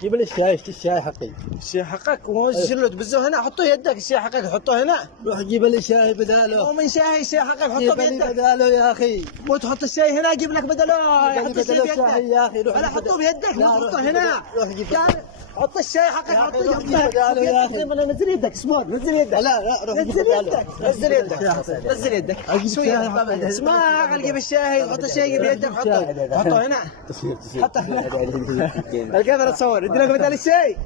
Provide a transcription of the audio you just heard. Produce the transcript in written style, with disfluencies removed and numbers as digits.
جيب لي الشاي، اشتري الشاي حقي. الشاي حقك وهو الجلد بزه هنا، حطه يدك الشاي حقك حطه هنا. روح جيب لي شاي بداله. ومن شاي الشاي حقك حطه جيب لي بيدك. بداله يا اخي. مو تحط الشاي هنا اجيب لك بدله. جيب لي حط الشاي بداله الشاي بيدك. يا اخي. روح لا حطه بيدك مو تحطه هنا. روح جيب حط الشاي حقك يا حطه أخي، روح يدك. جيب بداله يا أخي. نزل يدك اصبر نزل يدك. لا روح جيب نزل بداله. يدك نزل يدك نزل يدك أجيب شوية. الشاي حقي. اسمع جيب الشاي حط الشاي بيدك حطه هنا. حطه هنا. الكاميرا تصور ادي لك بدل الشاي.